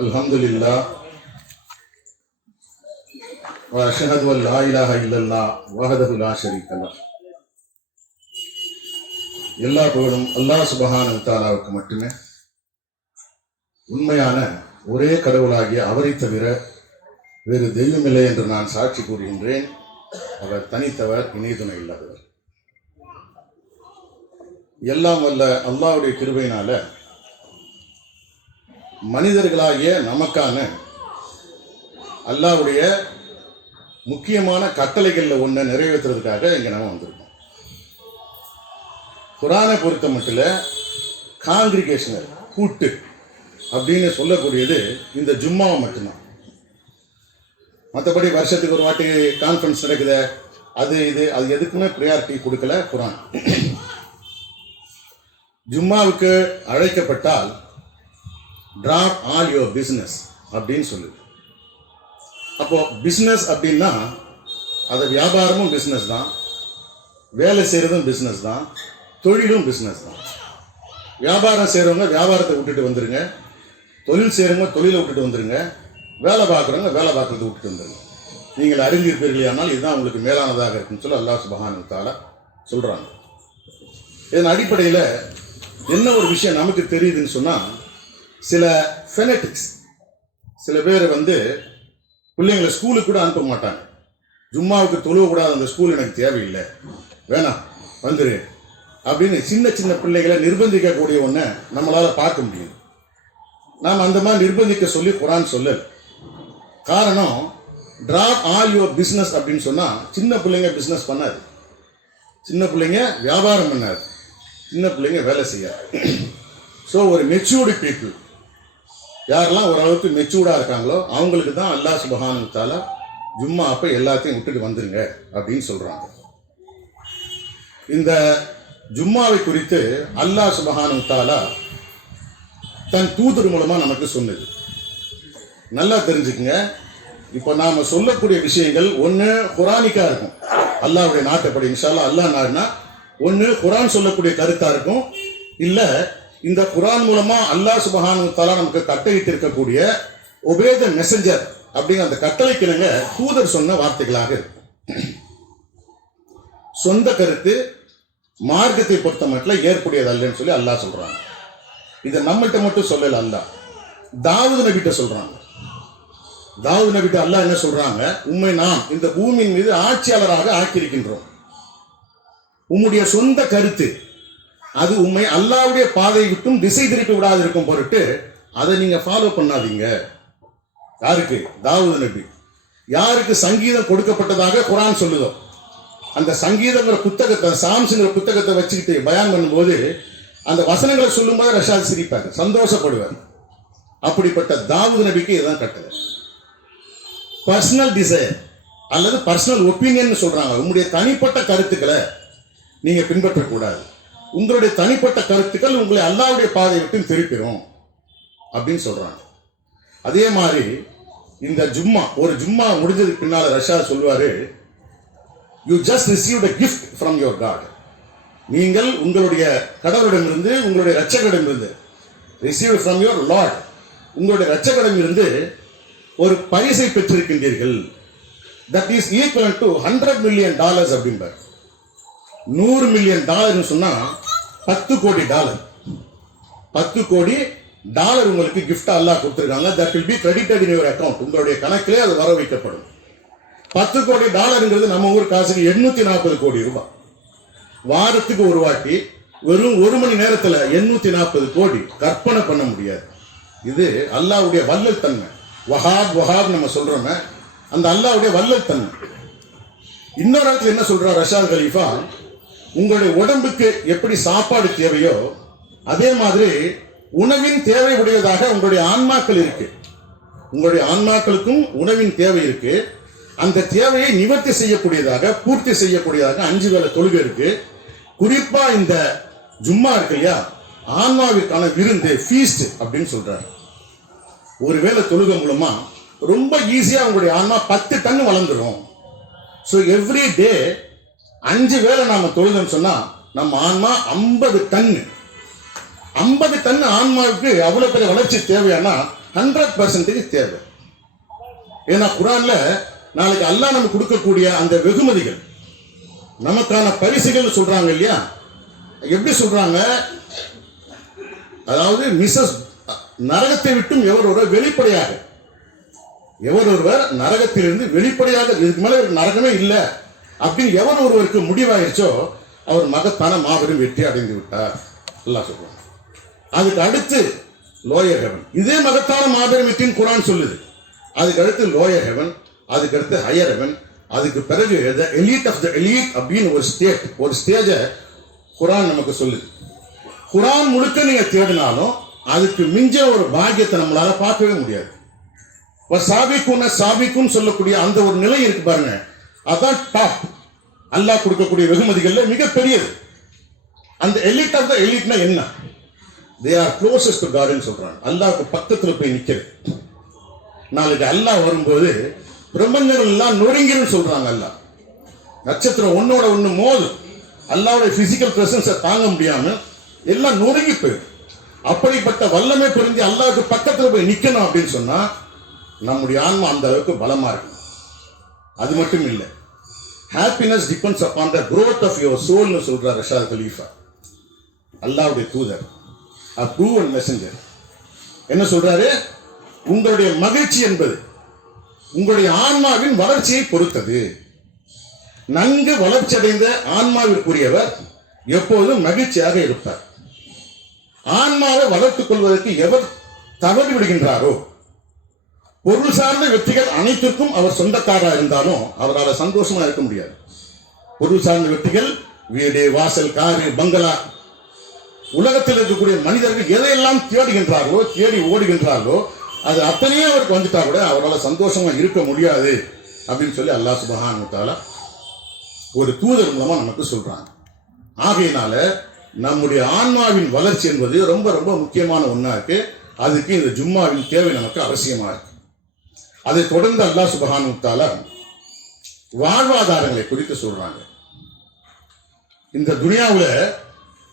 அல்ஹம்துலில்லாஹ் வ அஷ்ஹது அன் லா இலாஹா இல்லல்லாஹ் வஹ்தஹு லா ஷரீக லஹ். எல்லா புகழும் அல்லாஹ் சுப்ஹானஹு வ தஆலாவுக்கு மட்டுமே. உண்மையான ஒரே கடவுளாகிய அவரை தவிர வேறு தெய்வமில்லை என்று நான் சாட்சி கூறுகின்றேன். அவர் தனித்தவர், இணைதுணை இல்லாதவர். எல்லாம் வல்ல அல்லாஹ்வுடைய கிருபையினால மனிதர்களாகிய நமக்கான அல்லாஹ்வுடைய முக்கியமான கட்டளைகளில் ஒன்றை நிறைவேற்றுறதுக்காக இங்கே நம்ம வந்திருக்கோம். குரானை பொறுத்த மட்டும் காங்கிரிகேஷனல் கூட்டு அப்படின்னு சொல்லக்கூடியது இந்த ஜும்மாவை மட்டும்தான். மற்றபடி வருஷத்துக்கு ஒரு வாட்டி கான்ஃபரன்ஸ் நடக்குது, அது எதுக்குமே ப்ரியாரிட்டி கொடுக்கல குரான். ஜும்மாவுக்கு அழைக்கப்பட்டால் drop all your business அப்படின்னு சொல்லுது. அப்போ பிஸ்னஸ் அப்படின்னா அது வியாபாரமும் பிஸ்னஸ் தான், வேலை செய்கிறதும் பிஸ்னஸ் தான், தொழிலும் பிஸ்னஸ் தான். வியாபாரம் செய்கிறவங்க வியாபாரத்தை விட்டுட்டு வந்துடுங்க, தொழில் செய்கிறவங்க தொழிலை விட்டுட்டு வந்துடுங்க, வேலை பார்க்குறவங்க வேலை பார்க்குறதை விட்டுட்டு வந்துடுங்க. நீங்கள் அறிந்திருப்பீர்களானால் இதுதான் உங்களுக்கு மேலானதாக இருக்குன்னு சொல்லி அல்லாஹ் சுப்ஹானஹு வ தஆலா சொல்கிறாங்க. இதன் அடிப்படையில் என்ன ஒரு விஷயம் நமக்கு தெரியுதுன்னு சொன்னால், சில ஃபெனட்டிக்ஸ், சில பேர் பிள்ளைங்களை ஸ்கூலுக்கு கூட அனுப்ப மாட்டாங்க. ஜும்மாவுக்கு தொழுவக்கூடாது, அந்த ஸ்கூல் எனக்கு தேவையில்லை, வேணாம் வந்துரு அப்படின்னு சின்ன சின்ன பிள்ளைகளை நிர்பந்திக்கக்கூடிய ஒன்றை நம்மளால் பார்க்க முடியும். நாம் அந்த மாதிரி நிர்பந்திக்க சொல்லி குரான் சொல்லல. காரணம், ட்ராப் ஆல் யுவர் பிஸ்னஸ் அப்படின்னு சொன்னால் சின்ன பிள்ளைங்க பிஸ்னஸ் பண்ணாது, சின்ன பிள்ளைங்க வியாபாரம் பண்ணாது, சின்ன பிள்ளைங்க வேலை செய்யாது. ஸோ ஒரு மெச்சூர்டு பீப்புள், யாரெல்லாம் ஓரளவுக்கு மெச்சூர்டாக இருக்காங்களோ அவங்களுக்கு தான் அல்லாஹ் சுப்ஹானஹு வ தஆலா ஜும்மா அப்போ எல்லாத்தையும் விட்டுட்டு வந்துருங்க அப்படின்னு சொல்கிறாங்க. இந்த ஜும்மாவை குறித்து அல்லாஹ் சுப்ஹானஹு வ தஆலா தன் தூதர் மூலமாக நமக்கு சொன்னது. நல்லா தெரிஞ்சுக்குங்க. இப்போ நாம் சொல்லக்கூடிய விஷயங்கள் ஒன்று குரானிக்காக இருக்கும், அல்லாஹ்வுடைய நாட்டப்படி இன்ஷா அல்லாஹ் அல்லாஹ் நாடுனா ஒன்று குரான் சொல்லக்கூடிய கருத்தாக இருக்கும், இல்லை இந்த குரான் மூலமா அல்லாஹ் சுப்ஹானஹு வ தஆலா நமக்கு கட்டளையிட்டு இருக்கக்கூடிய ஒபே தி மெசஞ்சர் அப்படிங்கிற அந்த கட்டளைக்கிணங்க தூதர் சொன்ன வார்த்தைகளாக இருக்கும். சொந்த கருத்து மார்க்கத்தை பொறுத்த மட்டும் ஏற்புடையது அல்லன்னு சொல்லி அல்லாஹ் சொல்றாங்க. இதை நம்மகிட்ட மட்டும் சொல்லல, அல்லாஹ் தாவூது நபிகிட்ட சொல்றாங்க. தாவூது நபிகிட்ட அல்லாஹ் என்ன சொல்றாங்க, உம்மை நாம் இந்த பூமியின் மீது ஆட்சியாளராக ஆக்கியிருக்கின்றோம். உம்முடைய சொந்த கருத்து அது உண்மை அல்லாஹ்வுடைய பாதையை விட்டும் திசை திருப்பி விடாது இருக்கும் பொருட்டு அதை நீங்க ஃபாலோ பண்ணாதீங்க. யாருக்கு? தாவூது நபி. யாருக்கு சங்கீதம் கொடுக்கப்பட்டதாக குரான் சொல்லுதோ அந்த சங்கீதங்கிற புத்தகத்தை, சாம்ஸ்ங்கிற புத்தகத்தை வச்சுக்கிட்டு பயான் பண்ணும்போது அந்த வசனங்களை சொல்லும்போது ரஷாத் சிரிப்பார், சந்தோஷப்படுவார். அப்படிப்பட்ட தாவூது நபிக்கு இதுதான் கட்டளை. பர்சனல் டிசைர் அல்லது பர்சனல் ஒப்பீனியன் சொல்றாங்க. உங்களுடைய தனிப்பட்ட கருத்துக்களை நீங்க பின்பற்றக்கூடாது, உங்களுடைய தனிப்பட்ட கருத்துக்கள் உங்களை அல்லாஹ்வுடைய பாதையை விட்டு திருப்பிடும் அப்படின்னு சொல்றாங்க. அதே மாதிரி இந்த ஒரு ஜும்மா முடிஞ்சதுக்கு பின்னால ரஷாத் சொல்வாரு, you just received a gift from your God. நீங்கள் உங்களுடைய கடவுளிடமிருந்து, உங்களுடைய இரட்சகரிடமிருந்து, ரிசீவ்ட் from your Lord, உங்களுடைய இரட்சகரிடமிருந்து ஒரு பரிசை பெற்றிருக்கின்றீர்கள். That is equal to $100 million அப்படின்றார். $100 மில்லியன் சொன்னா $10 கோடி. $10 கோடி உங்களுக்கு கிஃப்ட் அல்லாஹ் கொடுத்திருக்காங்க. That will be credited in your account, உங்களுடைய கணக்கிலே அது வர வைக்கப்படும். $10 கோடி நம்ம ஊர் காசுக்கு 840 கோடி ரூபாய். வாரத்துக்கு ஒரு வாட்டி வெறும் 1 மணி நேரத்தில் 840 கோடி கற்பனை பண்ண முடியாது. இது அல்லாஹ்வுடைய வல்லல் தன்மை. வஹாப் நம்ம சொல்றோமே, அந்த அல்லாஹ்வுடைய வல்லல் தன்மை. இன்னொரு இடத்துல என்ன சொல்றார் ரஷாத் கலீஃபா, உங்களுடைய உடம்புக்கு எப்படி சாப்பாடு தேவையோ அதே மாதிரி உணவின் தேவை உடையதாக உங்களுடைய ஆன்மாக்கள் இருக்கு. உங்களுடைய ஆன்மாக்களுக்கும் உணவின் தேவை இருக்கு. அந்த தேவையை நிவர்த்தி செய்யக்கூடியதாக, பூர்த்தி செய்யக்கூடியதாக 5 வேளை தொழுகை இருக்கு. குறிப்பா இந்த ஜும்மா இருக்கு இல்லையா, ஆன்மாவிற்கான விருந்து, ஃபீஸ்ட் அப்படின்னு சொல்றாரு. ஒருவேளை தொழுகை மூலமா ரொம்ப ஈஸியா உங்களுடைய ஆன்மா 10 டன் வளர்ந்துடும். ஸோ எவ்ரி டே 5 வேளை நாம தொழுதுன்னு சொன்னா நம்ம ஆன்மா 50 டன் ஆன்மாவுக்கு அவ்வளவு பெரிய வளர்ச்சி தேவையானா 100% தேவை. ஏன்னா குர்ஆன்ல நாளைக்கு அல்லாஹ் நமக்கு கொடுக்கக்கூடிய அந்த வெகுமதிகள், நமக்கான பரிசுகள் சொல்றாங்க இல்லையா? எப்படி சொல்றாங்க? அதாவது மிஸ்ஸஸ் நரகத்தை விட்டும் எவரொருவர் வெளிப்படையாக, எவரொருவர் நரகத்திலிருந்து வெளிப்படையாக இதுக்கு மேல நரகமே இல்லை அப்படின்னு எவர் ஒருவருக்கு முடிவாயிருச்சோ அவர் மகத்தான மாபெரும் வெற்றி அடைந்து விட்டார் அல்லாஹ் சொல்றாங்க. அதுக்கு அடுத்து லோயர் ஹெவன், இதே மகத்தான மாபெரும் வெற்றின்னு குர்ஆன் சொல்லுது. அதுக்கு அடுத்து லோயர் ஹெவன், அதுக்கு அடுத்து ஹையர் ஹெவன், அதுக்கு பிறகு எலீட் ஆஃப் த எலீட் அப்படின்னு ஒரு ஸ்டேஜை குர்ஆன் நமக்கு சொல்லுது. குர்ஆன் முழுக்க நீங்க தேடினாலும் அதுக்கு மிஞ்ச ஒரு பாக்கியத்தை நம்மளால பார்க்கவே முடியாது. சாபிக்குன்னு சொல்லக்கூடிய அந்த ஒரு நிலை இருக்கு பாருங்க, அதான் டாப். அல்லாஹ் கொடுக்கக்கூடிய வெகுமதிகள்ல மிகப்பெரியது. அந்த எலிட் ஆஃப் த எலிட்னா என்ன? தே ஆர் க்ளோசஸ்ட் டு காட்னு சொல்றாங்க. அல்லாஹ்க்கு பக்கத்துல போய் நிக்கிறது. நாளைக்கு அல்லாஹ் வரும்போது பிரபஞ்சங்கள் எல்லாம் நொறுங்கிரும் சொல்றாங்க. அல்லாஹ் நட்சத்திரம் ஒன்னோட ஒண்ணு மோதும். அல்லாஹ்வுடைய பிசிக்கல் பிரசன்ஸை தாங்க முடியாம எல்லாம் நொறுங்கி போயிடும். அப்படிப்பட்ட வல்லமை புரிஞ்சு அல்லாஹ்க்கு பக்கத்துல போய் நிக்கணும் அப்படின்னு சொன்னா நம்முடைய ஆன்மா அந்த அளவுக்கு பலமா இருக்கும். அது மட்டும் இல்லை, happiness depends upon the growth of your சோல்னு சொல்றார் ரஷாத் கலீஃபா, அல்லாஹ்வுடைய தூதர், a proven messenger. என்ன சொல்றாரு? உங்களுடைய மகிழ்ச்சி என்பது உங்களுடைய ஆன்மாவின் வளர்ச்சியை பொறுத்தது. நன்கு வளர்ச்சி அடைந்த ஆன்மாவிற்குரியவர் எப்போதும் மகிழ்ச்சியாக இருப்பார். ஆன்மாவை வளர்த்துக் கொள்வதற்கு எவர் தவறி விடுகின்றாரோ, பொருள் சார்ந்த வெற்றிகள் அனைத்திற்கும் அவர் சொந்தக்காரா இருந்தாலும் அவரால் சந்தோஷமா இருக்க முடியாது. பொருள் சார்ந்த வெற்றிகள், வீடு, வாசல், காரு, பங்களா, உலகத்தில் இருக்கக்கூடிய மனிதர்கள் எதையெல்லாம் தேடுகின்றார்களோ, தேடி ஓடுகின்றார்களோ, அது அத்தனையே அவருக்கு வந்துட்டா கூட அவரால் சந்தோஷமா இருக்க முடியாது அப்படின்னு சொல்லி அல்லாஹ் சுப்ஹானஹு வ தஆலா ஒரு தூதர் மூலமா நமக்கு சொல்றாங்க. ஆகையினால நம்முடைய ஆன்மாவின் வளர்ச்சி என்பது ரொம்ப ரொம்ப முக்கியமான ஒன்றா இருக்கு. அதுக்கு இந்த ஜும்மாவின் தேவை நமக்கு அவசியமா இருக்கு. அதை தொடர்ந்து அல்லாஹ் சுப்ஹானஹு வ தஆலா வாழ்வாதாரங்களை குறித்து சொல்றாங்க. இந்த துனியாவில்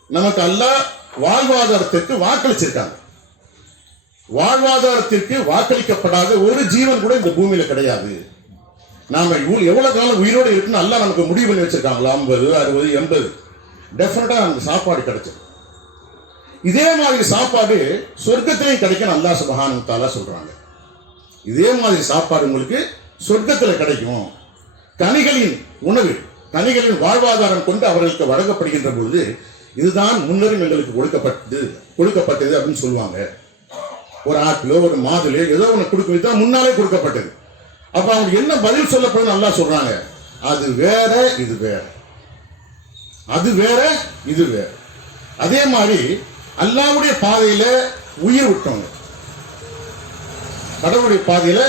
நமக்கு அல்லாஹ் வாழ்வாதாரத்திற்கு வாக்களிச்சிருக்காங்க. வாழ்வாதாரத்திற்கு வாக்களிக்கப்படாத ஒரு ஜீவன் கூட இந்த பூமியில கிடையாது. நாம எவ்வளவு காலம் உயிரோடு இருக்குன்னு அல்லாஹ் நமக்கு முடிவு பண்ணி வச்சிருக்காங்களா? 50, 60, 80 டெஃபினட்டா நமக்கு சாப்பாடு கிடைச்சது. இதே மாதிரி சாப்பாடு சொர்க்கத்திலையும் கிடைக்கும் அல்லாஹ் சுப்ஹானஹு வ தஆலா சொல்றாங்க. இதே மாதிரி சாப்பாடு உங்களுக்கு சொர்க்கத்தில் கிடைக்கும். கனிகளின் உணவு, கனிகளின் வாழ்வாதாரம் கொண்டு அவர்களுக்கு வழங்கப்படுகின்ற பொழுது இதுதான் முன்னரும் எங்களுக்கு கொடுக்கப்பட்டது அப்படின்னு சொல்லுவாங்க. ஒரு ஆப்பிளோ ஒரு மாதுளோ ஏதோ ஒன்று கொடுக்க முன்னாலே கொடுக்கப்பட்டது. அப்ப அவங்க என்ன பதில் சொல்லப்படும் நல்லா சொல்றாங்க, அது வேற இது வேற, அது வேற இது வேற. அதே மாதிரி அல்லாஹ்வுடைய பாதையில உயிர் விட்டவங்க, கடவுளுடைய பாதையில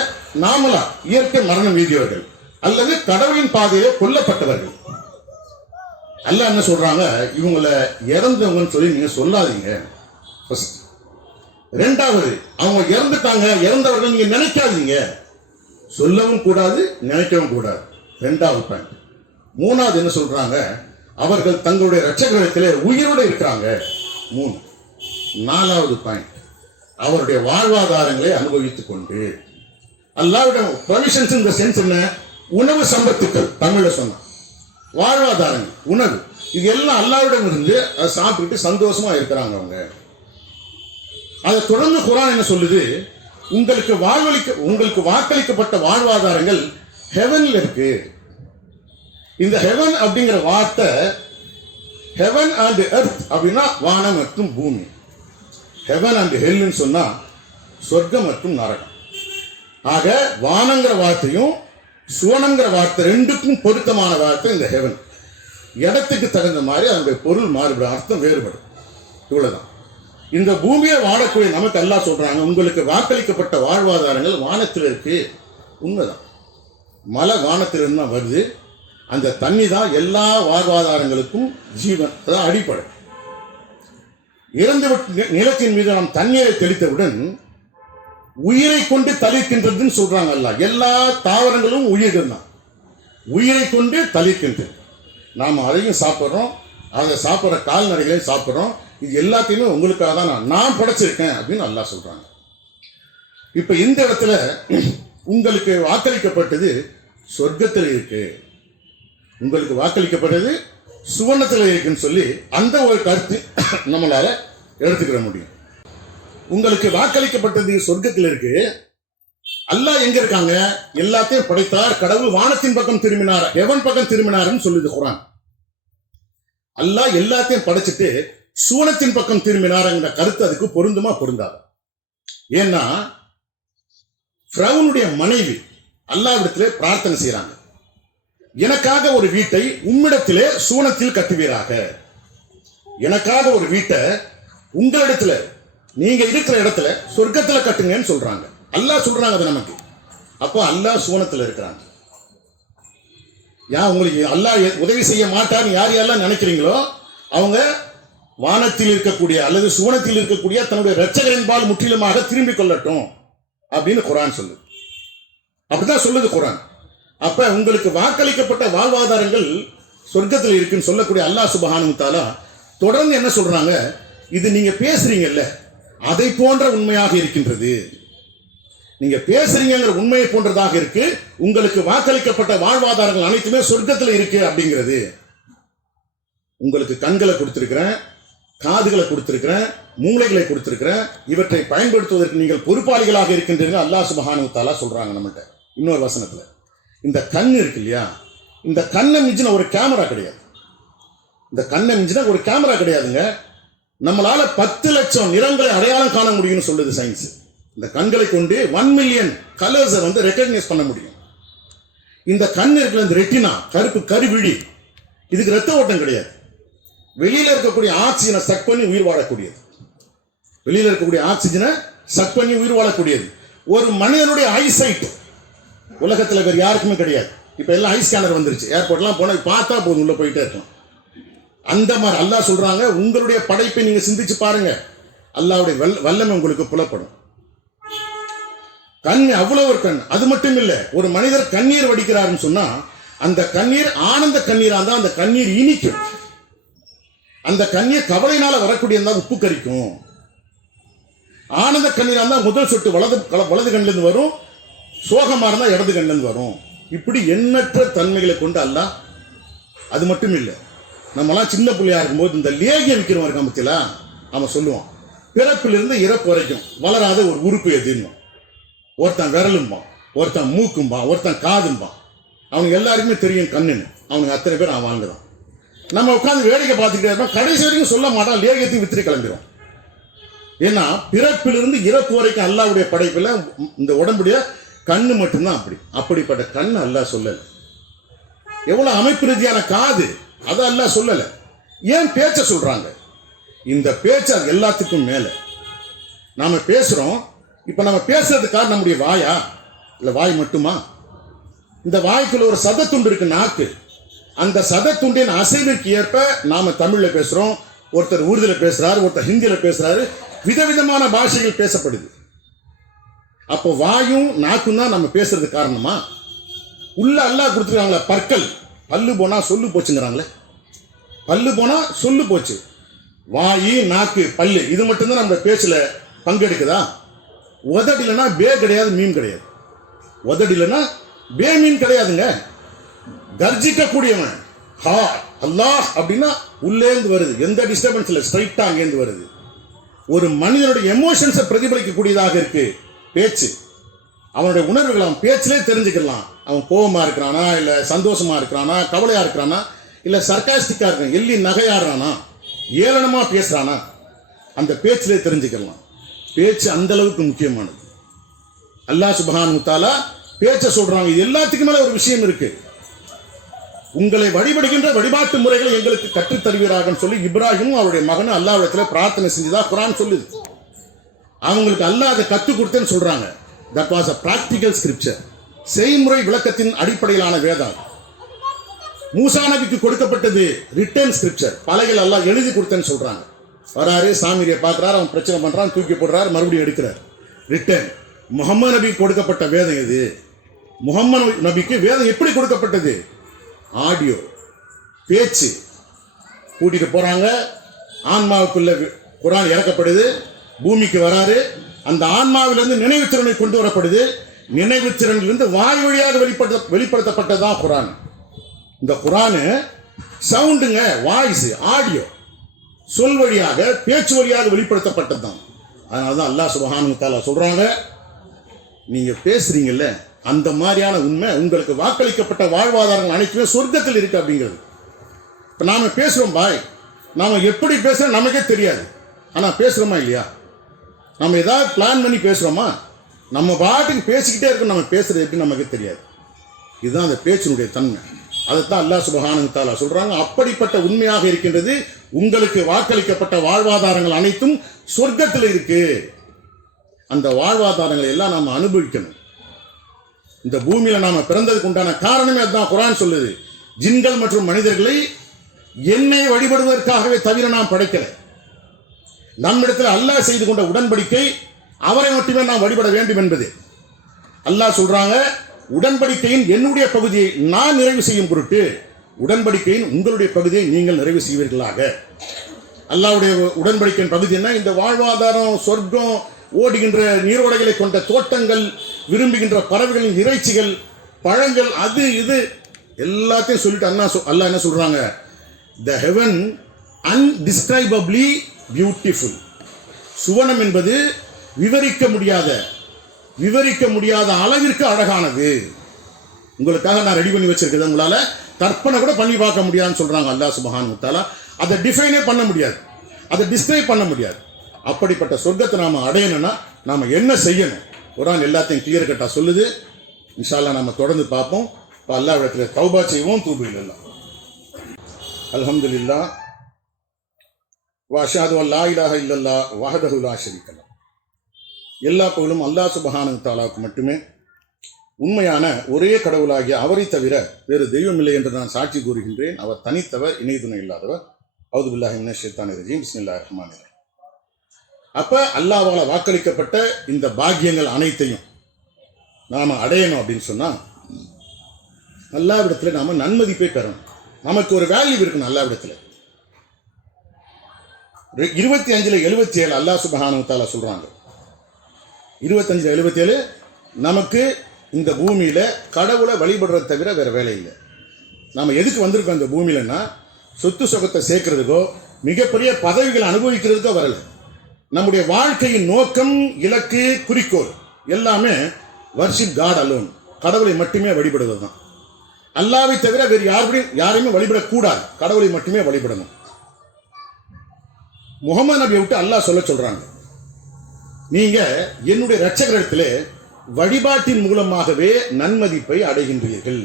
நாமலா இயற்கை மரணம் வீதியவர்கள், அல்லது கடவுளின் பாதையில கொல்லப்பட்டவர்கள். அல்லாஹ் என்ன சொல்றாங்க, இவங்களை இறந்தவங்கன்னு சொல்லி நீங்க சொல்லாதீங்க. ரெண்டாவது, அவங்க இறந்துட்டாங்க, இறந்தவர்கள் நீங்க நினைக்காதீங்க, சொல்லவும் கூடாது, நினைக்கவும் கூடாது. ரெண்டாவது பாயிண்ட். மூணாவது என்ன சொல்றாங்க, அவர்கள் தங்களுடைய இரட்சகரிடத்திலே உயிரோடு இருக்கிறாங்க. 3. நாலாவது பாயிண்ட், அவருடைய வாழ்வாதாரங்களை அனுபவித்துக் கொண்டு, அல்லாஹ்வுடைய ப்ரொவிஷன்ஸ் இந்த சென்ஸ் என்ன, உணவு சம்பத்துக்கள் தமிழ்ல சொன்ன வாழ்வாதாரங்கள், உணவு, இது எல்லாம் அல்லாஹ்விடம் இருந்து அதை சாப்பிட்டு சந்தோஷமா இருக்கிறாங்க அவங்க. அதை தொடர்ந்து குர்ஆன் என்ன சொல்லுது, உங்களுக்கு வாக்களிக்கப்பட்ட வாழ்வாதாரங்கள் ஹெவன்ல இருக்கு. இந்த ஹெவன் அப்படிங்கிற வார்த்தை, ஹெவன் அண்ட் எர்த் அப்படின்னா வானம் மற்றும் பூமி, ஹெவன் அண்ட் ஹெல்னு சொன்னா சொர்க்கம் மற்றும் நரகம். ஆக வானங்கிற வார்த்தையும் சுவனங்கிற வார்த்தை ரெண்டுக்கும் பொருத்தமான வார்த்தை இந்த ஹெவன். இடத்துக்கு தகுந்த மாதிரி அதனுடைய பொருள் மாறுபடும், அர்த்தம் வேறுபடும். இவ்வளவுதான். இந்த பூமியை வாழக்கூடிய நமக்கு அல்லாஹ் சொல்றாங்க, உங்களுக்கு வாக்களிக்கப்பட்ட வாழ்வாதாரங்கள் வானத்தில் இருக்கு. உண்மைதான், மழை வானத்திலிருந்து தான் வருது. அந்த தண்ணி தான் எல்லா வாழ்வாதாரங்களுக்கும் ஜீவன், அதான் அடிப்படை. இறந்து நிலத்தின் மீது நாம் தண்ணீரை தெளித்தவுடன் உயிரை கொண்டு தளிர்க்கின்றதுன்னு சொல்றாங்க அல்லாஹ். எல்லா தாவரங்களும் உயிர் தான், உயிரை கொண்டு தளிர்க்கின்றது. நாம் அதையும் சாப்பிட்றோம், அதை சாப்பிட்ற கால்நடைகளையும் சாப்பிட்றோம். இது எல்லாத்தையுமே உங்களுக்காக தான் நான் படைச்சிருக்கேன் அப்படின்னு அல்லாஹ் சொல்றாங்க. இப்ப இந்த இடத்துல உங்களுக்கு வாக்களிக்கப்பட்டது சொர்க்கத்தில் இருக்கு, உங்களுக்கு வாக்களிக்கப்பட்டது சுவர்ணத்தில் இருக்குன்னு சொல்லி அந்த ஒரு கருத்து நம்மளால எடுத்துக்கிற முடியும். உங்களுக்கு வாக்களிக்கப்பட்டது சொர்க்கத்தில் இருக்கு. அல்லாஹ் எங்க இருக்காங்க? எல்லாத்தையும் படைத்தார், கடவுள் வானத்தின் பக்கம் திரும்பினார், எவன் பக்கம் திரும்பினார்னு சொல்லுது குர்ஆன். அல்லாஹ் எல்லாத்தையும் படைச்சிட்டு சுவனத்தின் பக்கம் திரும்பினார்ங்கிற கருத்து அதுக்கு பொருந்துமா பொருந்தாது? ஏன்னா ஃபிரௌனுடைய மனைவி அல்லாஹ்விடத்திலே பிரார்த்தனை செய்யறாங்க, எனக்காக ஒரு வீட்டை உம்மிடத்திலே சுவனத்தில் கட்டுவீராக, எனக்காக ஒரு வீட்டை உங்களிடத்துல நீங்க இருக்கிற இடத்துல சொர்க்கத்துல கட்டுங்கன்னு சொல்றாங்க. அல்லாஹ் சொல்றாங்க அது நமக்கு. அப்போ அல்லாஹ் சுவனத்துல இருக்கிறாங்க. உங்களுக்கு அல்லாஹ் உதவி செய்ய மாட்டார்னு யார் யாரெல்லாம் நினைக்கிறீங்களோ அவங்க வானத்தில் இருக்கக்கூடிய அல்லது சுவனத்தில் இருக்கக்கூடிய தன்னுடைய இரட்சகரின்பால் முற்றிலுமாக திரும்பிக் கொள்ளட்டும் அப்படின்னு குர்ஆன் சொல்லுது. அப்படிதான் சொல்லுது குர்ஆன். அப்ப உங்களுக்கு வாக்களிக்கப்பட்ட வாழ்வாதாரங்கள் சொர்க்கத்தில் இருக்குன்னு சொல்லக்கூடிய அல்லாஹ் சுப்ஹானஹு வ தஆலா தொடர்ந்து என்ன சொல்றாங்க? இது நீங்க பேசுறீங்கல்ல, அதை போன்ற உண்மையாக இருக்கின்றது. நீங்க பேசுறீங்கிற உண்மையை போன்றதாக இருக்கு. உங்களுக்கு வாக்களிக்கப்பட்ட வாழ்வாதாரங்கள் அனைத்துமே சொர்க்கத்தில் இருக்கு அப்படிங்கிறது. உங்களுக்கு கண்களை கொடுத்திருக்கிறேன், காதுகளை கொடுத்திருக்கிறேன், மூளைகளை கொடுத்திருக்கிறேன், இவற்றை பயன்படுத்துவதற்கு நீங்கள் பொறுப்பாளிகளாக இருக்கின்றீர்கள் அல்லாஹ் சுப்ஹானஹு வ தஆலா சொல்றாங்க நம்மகிட்ட. இன்னொரு வசனத்துல இந்த கண் இருக்கு இல்லையா, இந்த கண்ணை மிஞ்சின ஒரு கேமரா கிடையாது. இந்த கண்ணை மிஞ்சின ஒரு கேமரா கிடையாதுங்க. நம்மளால 10 லட்சம் நிறங்களை அடையாளம் காண முடியும்னு சொல்லுது சயின்ஸ். இந்த கண்களை கொண்டு 1 மில்லியன் கலர்ஸை ரெகக்னைஸ் பண்ண முடியும். இந்த கண் இருக்கிற இந்த ரெட்டினா, கருப்பு கருவிழி, இதுக்கு ரத்த ஓட்டம் கிடையாது. வெளியில இருக்கக்கூடிய ஆக்சிஜனை சக் பண்ணி உயிர் வாழக்கூடியது. வெளியில இருக்கக்கூடிய ஆக்சிஜனை சக் பண்ணி உயிர் வாழக்கூடியது. ஒரு மனிதனுடைய ஐசைட் உலகத்தில் வேறு யாருக்குமே கிடையாது. இப்போ எல்லாம் ஐ ஸ்கேனர் வந்துருச்சு, ஏர்போர்ட்லாம் போனால் பார்த்தா போதும், உள்ள போயிட்டே இருக்கலாம். அந்த மாதிரி அல்லாஹ் சொல்றாங்க, உங்களுடைய படைப்பை நீங்க சிந்திச்சு பாருங்க, அல்லாஹ்வுடைய வல்லமை உங்களுக்கு புலப்படும். கண் அவ்வளவு ஒரு கண். அது மட்டும் இல்ல, ஒரு மனிதர் கண்ணீர் வடிக்கிறாருன்னு சொன்னா அந்த கண்ணீர் ஆனந்த கண்ணீரா இருந்தா அந்த கண்ணீர் இனிக்கும். அந்த கண்ணீர் கவலையினால வரக்கூடிய உப்பு கரிக்கும். ஆனந்த கண்ணீரா இருந்தா முதல் சொட்டு வலது கண்ணில இருந்து வரும், சோகமா இருந்தா இடது கண்ணில இருந்து வரும். இப்படி எண்ணற்ற தன்மைகளை கொண்டு அல்லாஹ். அது மட்டும் இல்லை, நம்மலாம் சின்ன பிள்ளையா இருக்கும்போது இந்த லேகியம் விற்கிறவன் இருக்கான் பத்தியில, அவன் சொல்லுவான் பிறப்பிலிருந்து இறப்பு வரைக்கும் வளராத ஒரு உறுப்பு எதுன்னு. ஒருத்தன் விரலும்பான், ஒருத்தன் மூக்கும்பான், ஒருத்தன் காதும்பான். அவனுக்கு எல்லாருக்குமே தெரியும் கண்ணுன்னு. அவனுக்கு அத்தனை பேர் அவன் வாங்குறான். நம்ம உட்காந்து வேடிக்கை பார்த்துக்கிட்டே இருப்போம், கடைசி வரைக்கும் சொல்ல மாட்டான், லேகியத்தையும் வித்திரி கிளம்பிடும். ஏன்னா பிறப்பிலிருந்து இறப்பு வரைக்கும் அல்லாஹ்வுடைய படைப்பில் இந்த உடம்புடைய கண்ணு மட்டும்தான் அப்படி. அப்படிப்பட்ட கண் அல்லாஹ் சொல்லல. எவ்வளவு அமைப்பு ரீதியான காது, அதை அல்லாஹ் சொல்லல. ஏன் பேச்ச சொல்றாங்க? இந்த பேச்சு அது எல்லாத்துக்கும் மேல. நாம பேசுறோம். இப்ப நம்ம பேசுறதுக்காக நம்முடைய வாயா இல்ல வாய் மட்டுமா? இந்த வாய்க்குள்ள ஒரு சதத்துண்டு இருக்கு, நாக்கு. அந்த சதத்துண்டின் அசைவிற்கு ஏற்ப நாம தமிழ்ல பேசுறோம், ஒருத்தர் உருதுல பேசுறாரு, ஒருத்தர் ஹிந்தியில பேசுறாரு, விதவிதமான பாஷைகள் பேசப்படுது. அப்போ வாயும் நாக்கும் தான் நம்ம பேசுறதுக்கு காரணமா? உள்ள அல்லாஹ் கொடுத்துருக்காங்களே பற்கள், பல்லு போனா சொல்லு போச்சுங்கிறாங்களே, பல்லு போனா சொல்லு போச்சு. வாயு நாக்கு பல்லு இது மட்டும்தான் நம்ம பேச்சுல பங்கெடுக்குதா? உதடு இல்லைன்னா பே கிடையாது, மீன் கிடையாது. உதடு இல்லைன்னா பே மீன் கிடையாதுங்க. கர்ஜிக்க கூடியவன் ஹா அல்லாஹ் அப்படின்னா உள்ளேந்து வருது, எந்த டிஸ்டர்பன்ஸ் இல்லை, ஸ்ட்ரைட்டா அங்கேருந்து வருது. ஒரு மனிதனுடைய எமோஷன்ஸை பிரதிபலிக்கக்கூடியதாக இருக்கு பேச்சு. அவனுடைய உணர்வுகள் அவன் பேச்சிலே தெரிஞ்சுக்கலாம். அவன் கோபமா இருக்கிறானா, இல்லை சந்தோஷமா இருக்கிறானா, கவலையா இருக்கிறானா, இல்லை சர்க்காஸ்டிக்கா இருக்கான், எள்ளி நகையாடுறானா, ஏளனமா பேசுறானா, அந்த பேச்சிலே தெரிஞ்சுக்கலாம். பேச்சு அந்த அளவுக்கு முக்கியமானது. அல்லாஹ் சுப்ஹானஹு வ தஆலா பேச்ச சொல்றாங்க. இது எல்லாத்துக்கும் மேல ஒரு விஷயம் இருக்கு. உங்களை வழிபடுகின்ற வழிபாட்டு முறைகளை எங்களுக்கு கற்றுத் தருவீராகன்னு சொல்லி இப்ராஹிம் அவருடைய மகன் அல்லாஹ்விடத்துல பிரார்த்தனை செஞ்சதா குர்ஆன் சொல்லுது. அவங்களுக்கு அல்லாஹ் அதை கற்றுக் கொடுத்தேன்னு சொல்றாங்க. That was a practical scripture. செய்முறை விளக்கத்தின் அடிப்படையிலான வேதம். மூசா நபிக்கு கொடுக்கப்பட்டது ரிட்டன் ஸ்கிரிப்சர், பலகைகள் அல்லாஹ் எழுதி கொடுத்தேன்னு சொல்றாங்க. வராரு, சாமியை பார்க்குறாரு, அவன் பிரச்சனை பண்றான், தூக்கி போடுறாரு, மறுபடியும் எடுக்கிறார், ரிட்டன். முகமது நபிக்கு கொடுக்கப்பட்ட வேதம் இது. முகமது நபிக்கு வேதம் எப்படி கொடுக்கப்பட்டது? ஆடியோ, பேச்சு. கூட்டிட்டு போறாங்க, ஆன்மாவுக்குள்ள குர்ஆன் இறக்கப்படுது, பூமிக்கு வராரு, அந்த ஆன்மாவிலிருந்து நினைவுத்திறனை கொண்டு வரப்படுது. நினைவுத்திறனிலிருந்து வாய் வழியாக வெளிப்படுத்தப்பட்டதுதான் குரான். இந்த குரானு சவுண்டுங்க, வாய்ஸ், ஆடியோ, சொல் வழியாக, பேச்சு வழியாக வெளிப்படுத்தப்பட்டது தான். அதனால தான் அல்லாஹ் சுப்ஹானஹு வ தஆலா சொல்றாங்க, நீங்க பேசுறீங்கல்ல அந்த மாதிரியான உண்மை உங்களுக்கு வாக்களிக்கப்பட்ட வாழ்வாதாரங்கள் அனைத்துமே சொர்க்கத்தில் இருக்கு அப்படிங்கிறது. இப்போ நாம பேசுறோம் பாய், நாம எப்படி பேசுறோம் நமக்கே தெரியாது. ஆனால் பேசுறோமா இல்லையா? நம்ம ஏதாவது பிளான் பண்ணி பேசுறோமா? நம்ம பாட்டுக்கு பேசிக்கிட்டே இருக்கோம், நம்ம பேசுறது எப்படி நமக்கு தெரியாது. இதுதான் அந்த பேச்சினுடைய தன்மை. அதைத்தான் அல்லாஹ் சுப்ஹானஹு வ தஆலா சொல்றாங்க, அப்படிப்பட்ட உண்மையாக இருக்கின்றது உங்களுக்கு வாக்களிக்கப்பட்ட வாழ்வாதாரங்கள் அனைத்தும் சொர்க்கத்தில் இருக்கு. அந்த வாழ்வாதாரங்களை எல்லாம் நாம் அனுபவிக்கணும். இந்த பூமியில நாம பிறந்ததுக்கு உண்டான காரணமே அதுதான். குர்ஆன் சொல்லுது, ஜின்கள் மற்றும் மனிதர்களை என்னை வழிபடுவதற்காகவே தவிர நாம் படைக்கல. நம்மிடத்தில் அல்லாஹ் செய்து கொண்ட உடன்படிக்கை அவரை மட்டுமே நாம் வழிபட வேண்டும் என்பது. அல்லாஹ் சொல்றாங்க, உடன்படிக்கையின் என்னுடைய பகுதியை நான் நிறைவு செய்யும் பொருட்டு உடன்படிக்கையின் உங்களுடைய பகுதியை நீங்கள் நிறைவு செய்வீர்களாக. அல்லாஹ்வுடைய உடன்படிக்கையின் பகுதி என்ன? இந்த வாழ்வாதாரம், சொர்க்கம், ஓடுகின்ற நீரோடைகளை கொண்ட தோட்டங்கள், விரும்புகின்ற பறவைகளின் இறைச்சிகள், பழங்கள், அது இது எல்லாத்தையும் சொல்லிட்டு அல்லாஹ் என்ன சொல்றாங்க? The heaven indescribably beautiful. சுவனம் என்பது விவரிக்க முடியாத அளவிற்கு அழகானது. உங்களுக்காக நான் ரெடி பண்ணி வச்சிருக்கேன், உங்களால கற்பனை கூட பண்ணி பார்க்க முடியாதுன்னு சொல்றாங்க அல்லாஹ் சுப்ஹானஹு வ தஆலா. அதை டிஃபைனே பண்ண முடியாது, அதை டிஸ்கிரைப் பண்ண முடியாது. அப்படிப்பட்ட சொர்க்கத்தை நாம அடையணும்னா நாம என்ன செய்யணும்? குர்ஆன் எல்லாத்தையும் கிளியர் கட்டா சொல்லுது. இன்ஷா அல்லாஹ் நாம தொடர்ந்து பார்ப்போம். இப்போ அல்லாஹ் இடத்துல தௌபா செய்வோம். தூபு இலல்லாஹ். அல்ஹம்துலில்லாஹ் வ அஷ்ஹது அல்லா இலாஹ இல்லல்லாஹ் வஹ்தஹு லா ஷரீக லஹ். எல்லா புகழும் அல்லாஹ் சுப்ஹானஹு வ தஆலாவுக்கு மட்டுமே. உண்மையான ஒரே கடவுளாகிய அவரை தவிர வேறு தெய்வம் இல்லை என்று நான் சாட்சி கூறுகின்றேன். அவர் தனித்தவர், இணை துணை இல்லாதவர். அவுது பில்லாஹி மினஷ் ஷைத்தானிர் ரஜீம். பிஸ்மில்லாஹிர் ரஹ்மானிர் ரஹீம். அப்ப அல்லாஹ்வால வாக்களிக்கப்பட்ட இந்த பாக்கியங்கள் அனைத்தையும் நாம அடையணும் அப்படின்னு சொன்னா அல்லாஹ்விடத்துல நாம நன்மதிப்பை பெறணும். நமக்கு ஒரு வேல்யூ இருக்கணும் அல்லாஹ்விடத்துல. 25:77 அல்லாஹ் சுப்ஹானஹு வ தஆலா சொல்றாங்க. 25:77 நமக்கு இந்த பூமியில கடவுளை வழிபடுறதை தவிர வேற வேலை இல்லை. நாம எதுக்கு வந்திருக்கோம் இந்த பூமியிலன்னா சொத்து சொகத்தை சேர்க்கறதுக்கோ மிகப்பெரிய பதவிகளை அனுபவிக்கிறதுக்கோ வரல. நம்முடைய வாழ்க்கையின் நோக்கம், இலக்கு, குறிக்கோள் எல்லாமே வர்ஷிப் காட் அலோன், கடவுளை மட்டுமே வழிபடுவது தான். அல்லாஹ்வை தவிர வேறு யாரையுமே வழிபடக்கூடாது, கடவுளை மட்டுமே வழிபடணும். முகமது நபியை விட்டு அல்லாஹ் சொல்றாங்க, நீங்க என்னுடைய இரட்சகரிடத்திலே வழிபாட்டின் மூலமாகவே நன்மதிப்பை அடைகின்றீர்கள்.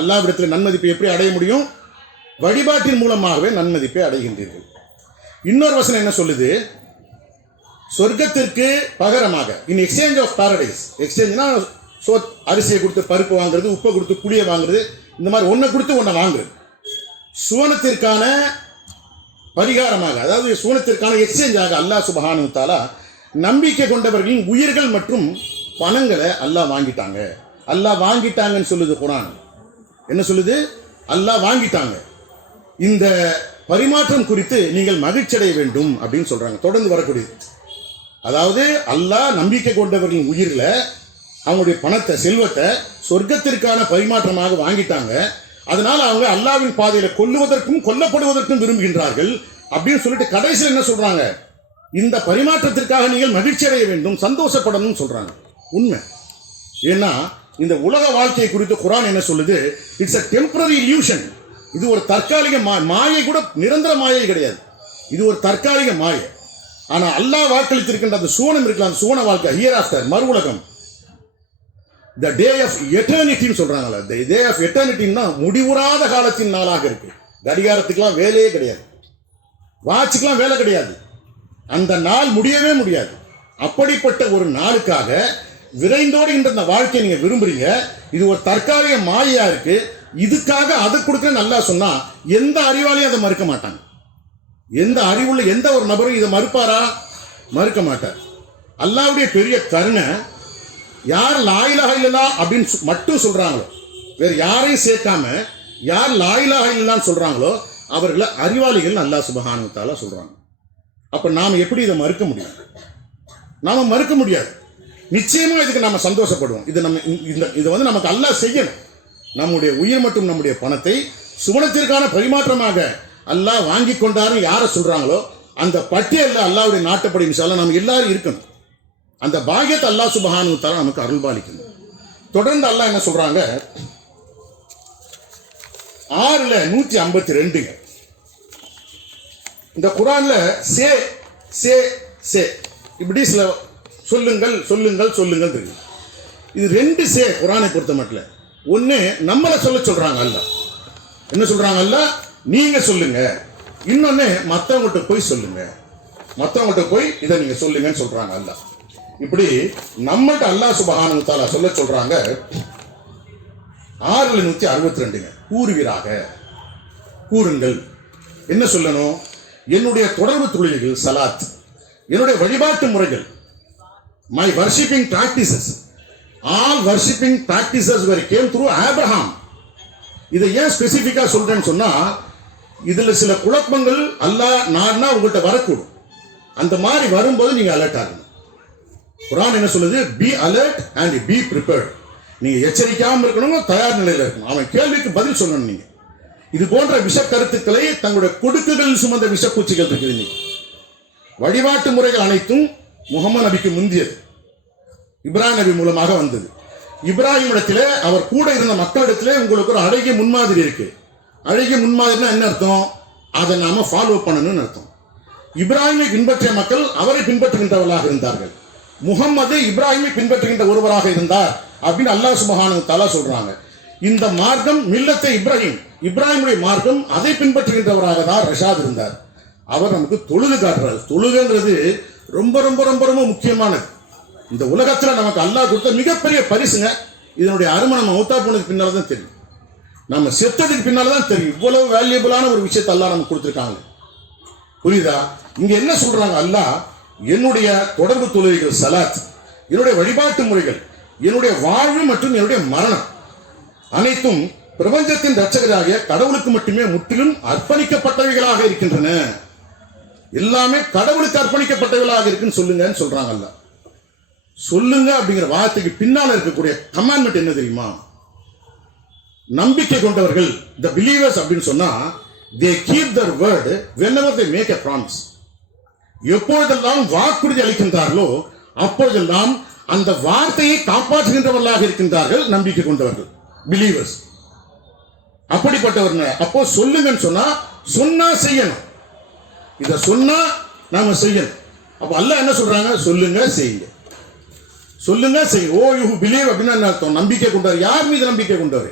அல்லாஹ்விடத்தில் நன்மதிப்பை எப்படி அடைய முடியும்? வழிபாட்டின் மூலமாகவே நன்மதிப்பை அடைகின்றீர்கள். இன்னொரு வசனம் என்ன சொல்லுது? சொர்க்கத்திற்கு பகரமாக, இன் எக்ஸ்சேஞ்ச் ஆஃப் பாரடைஸ். எக்ஸ்சேஞ்ச்னா அரிசியை கொடுத்து பருப்பு வாங்குறது, உப்பை கொடுத்து புளியை வாங்குறது, இந்த மாதிரி ஒன்றை கொடுத்து ஒன்றை வாங்குறது. சுவனத்திற்கான பரிகாரமாக, அதாவது சுவனத்திற்கான எக்ஸ்சேஞ்சாக அல்லாஹ் சுப்ஹானஹு வ தஆலா நம்பிக்கை கொண்டவர்களின் உயிர்கள் மற்றும் பணங்களை அல்லாஹ் வாங்கிட்டாங்க. அல்லாஹ் வாங்கிட்டாங்கன்னு சொல்லுது குர்ஆன். என்ன சொல்லுது? அல்லாஹ் வாங்கிட்டாங்க. இந்த பரிமாற்றம் குறித்து நீங்கள் மகிழ்ச்சி அடைய வேண்டும் அப்படின்னு சொல்றாங்க. தொடர்ந்து வரக்கூடியது. அதாவது அல்லாஹ் நம்பிக்கை கொண்டவர்களின் உயிர்களை, அவங்களுடைய பணத்தை, செல்வத்தை சொர்க்கத்திற்கான பரிமாற்றமாக வாங்கிட்டாங்க. அதனால அவங்க அல்லாஹ்வின் பாதையில கொல்லுவதற்கும் கொல்லப்படுவதற்கும் விரும்புகின்றார்கள் அப்படின்னு சொல்லிட்டு கடைசியில் என்ன சொல்றாங்க? இந்த பரிமாற்றத்திற்காக நீங்கள் மகிழ்ச்சி அடைய வேண்டும், சந்தோஷப்படணும்னு சொல்றாங்க. உண்மை. ஏன்னா இந்த உலக வாழ்க்கையை குறித்து குர்ஆன் என்ன சொல்லுது? It's a temporary illusion. இது ஒரு தற்காலிக மாயை, கூட நிரந்தர மாயை கிடையாது. இது ஒரு தற்காலிக மாயை. ஆனா அல்லாஹ் வாக்களித்திருக்கின்ற அந்த சுவனம் இருக்கலாம், அந்த சுவன வாழ்க்கை, ஹியர் ஆஃப்டர், மறு உலகம், த டே ஆஃப் எட்டர்னிட்டின்னு சொல்றாங்களா. த டே ஆஃப் எட்டர்னிட்டின்னா முடிவுறாத காலத்தின் நாளாக இருக்கு. கடிகாரத்துக்கெல்லாம் வேலையே கிடையாது, வாட்சுக்கெல்லாம் வேலை கிடையாது. அந்த நாள் முடியவே முடியாது. அப்படிப்பட்ட ஒரு நாளுக்காக விரைந்தோடு இந்த வாழ்க்கையை நீங்க விரும்புறீங்க. இது ஒரு தற்காலிக மாயா இருக்கு. இதுக்காக அதை கொடுக்க நல்லா சொன்னா எந்த அறிவாளியும் அதை மறுக்க மாட்டாங்க. எந்த அறிவுள்ள எந்த ஒரு நபரும் இதை மறுப்பாரா? மறுக்க மாட்டார். அல்லாஹ்வுடைய பெரிய கருணை, யார் லா இலாஹ இல்லல்லாஹ் அப்படின்னு மட்டும் சொல்றாங்களோ, வேற யாரையும் சேர்க்காம யார் லா இலாஹ இல்லல்லாஹ்னு சொல்றாங்களோ அவர்களை அறிவாளிகள் அல்லாஹ் சுப்ஹானஹு வ தஆலா சொல்றாங்க. அப்ப நாம எப்படி இதை மறுக்க முடியும்? நாம மறுக்க முடியாது. நிச்சயமா இதுக்கு நம்ம சந்தோஷப்படுவோம். இது வந்து நமக்கு அல்லாஹ் செய்யணும். நம்முடைய உயிர் மற்றும் நம்முடைய பணத்தை சுவனத்திற்கான பரிமாற்றமாக அல்லாஹ் வாங்கி கொண்டாரு யாரை சொல்றாங்களோ அந்த பட்டியலில் அல்லாஹ்வுடைய நாட்டுப்படி இன்ஷா அல்லாஹ் நம்ம எல்லாரும் இருக்கணும். அந்த பாக்கியத்தை அல்லாஹ் சுப்ஹானஹு வ தஆலா நமக்கு அருள்பாலிக்கணும். தொடர்ந்து அல்லாஹ் என்ன சொல்றாங்க, 6:152 இந்த குர்ஆன்ல சே சே சே இப்படி சில சொல்லுங்கள் சொல்லுங்கள் சொல்லுங்கள் இருக்கு. இது 2 சே குர்ஆனை பொறுத்த மட்டும். ஒன்று நம்மளை சொல்றாங்க அல்லாஹ். என்ன சொல்றாங்க அல்லாஹ்? நீங்க சொல்லுங்க. இன்னொன்னு மற்றவங்கள்ட்ட போய் சொல்லுங்க. மற்றவங்கள்ட்ட போய் இதை நீங்க சொல்லுங்கன்னு சொல்றாங்க அல்லாஹ். இப்படி நம்மகிட்ட அல்லாஹ் சுப்ஹானஹு வ தஆலா சொல்றாங்க. 6:162 கூறுவீராக, கூறுங்கள். என்ன சொல்லணும்? என்னுடைய தொடர்பு தொழில்கள் சலாத், என்னுடைய வழிபாட்டு முறைகள், my worshipping practices, all worshipping practices were came through Abraham. இதை ஏன் ஸ்பெசிஃபிக்கா சொல்றேன்னு சொன்னா, இதுல சில குழப்பங்கள் அல்லாஹ் நான்னா உங்கள்கிட்ட வரக்கூடும். அந்த மாதிரி வரும்போது நீங்க அலர்ட் ஆகணும். குர்ஆன் என்ன சொல்லுது? Be alert and be prepared. நீங்க எச்சரிக்காம இருக்கணும், தயார் நிலையில இருக்கணும். அவன் கேள்விக்கு பதில் சொல்லணும். நீங்க இது போன்ற விஷ கருத்துக்களை தங்களுடைய கொடுக்குகளில் சுமந்த விஷப்பூச்சிகள் இருக்குது. வழிபாட்டு முறைகள் அனைத்தும் முகமது நபிக்கு முந்தியது, இப்ராஹிம் நபி மூலமாக வந்தது. இப்ராஹிம் இடத்துல அவர் கூட இருந்த மக்களிடத்துல உங்களுக்கு ஒரு அழகிய முன்மாதிரி இருக்கு. அழகிய முன்மாதிரினா என்ன அர்த்தம்? அதை நாம ஃபாலோ பண்ணணும்னு அர்த்தம். இப்ராஹிமை பின்பற்றிய மக்கள் அவரை பின்பற்றுகின்றவர்களாக இருந்தார்கள். முகம்மது இப்ராஹிமை பின்பற்றுகின்ற ஒருவராக இருந்தார் அப்படின்னு அல்லாஹ் சுப்ஹானஹு வ தஆலா சொல்றாங்க. இந்த மார்க்கம் மில்லத்தை இப்ராஹிமுடைய மார்க்கம், அதை பின்பற்றுகின்றவராக தான் ரஷாத் இருந்தார். அவர் நமக்கு தொழுது காட்டுறாரு. தொழுகைங்கிறது ரொம்ப ரொம்ப ரொம்ப ரொம்ப முக்கியமானது. இந்த உலகத்துல நமக்கு அல்லாஹ் கொடுத்த மிகப்பெரிய பரிசுங்க. இதனுடைய அருமை நம்ம மௌத்தா போனதுக்கு பின்னால தான் தெரியும். நம்ம செத்ததுக்கு பின்னால தான் தெரியும். இவ்வளவு வேல்யூபிளான ஒரு விஷயத்தை அல்லாஹ் நமக்கு கொடுத்துருக்காங்க. புரியுதா? இங்க என்ன சொல்றாங்க அல்லாஹ்? என்னுடைய தொடர்பு தொழுகைகள் சலாத், என்னுடைய வழிபாட்டு முறைகள், என்னுடைய வாழ்வு மற்றும் என்னுடைய மரணம் அனைத்தும் பிரபஞ்சத்தின் ரட்சகராகிய கடவுளுக்கு மட்டுமே முற்றிலும் அர்ப்பணிக்கப்பட்டவைகளாக இருக்கின்றன. எல்லாமே கடவுளுக்கு அர்ப்பணிக்கப்பட்டவைகளாக இருக்குன்னு சொல்லுங்கன்னு சொல்றாங்க அல்லாஹ். சொல்லுங்க அப்படிங்கிற வார்த்தைக்கு பின்னால இருக்கக்கூடிய கமாண்ட்மெண்ட் என்ன தெரியுமா? நம்பிக்கை கொண்டவர்கள், the believers அப்படின்னு சொன்னா, they keep their word whenever they make a promise. எப்பொழுதெல்லாம் வாக்குறுதி அளிக்கின்றார்களோ அப்பொழுதெல்லாம் அந்த வார்த்தையை காப்பாற்றுகின்றவர்களாக இருக்கின்றார்கள் நம்பிக்கை கொண்டவர்கள், பிலீவர்ஸ். அப்படிப்பட்டவர்கள். அப்போ சொல்லுங்கன்னு சொன்னா செய்யணும். இத சொன்னா நாம செய்யணும். அப்ப அல்லாஹ் என்ன சொல்றாங்க? சொல்லுங்க செய்யுங்க, சொல்லுங்க செய்யுங்க. ஓ யூ பிலீவ் அப்படின்னா என்ன அர்த்தம்? நம்பிக்கை கொண்டவர். யார் மீது நம்பிக்கை கொண்டவர்?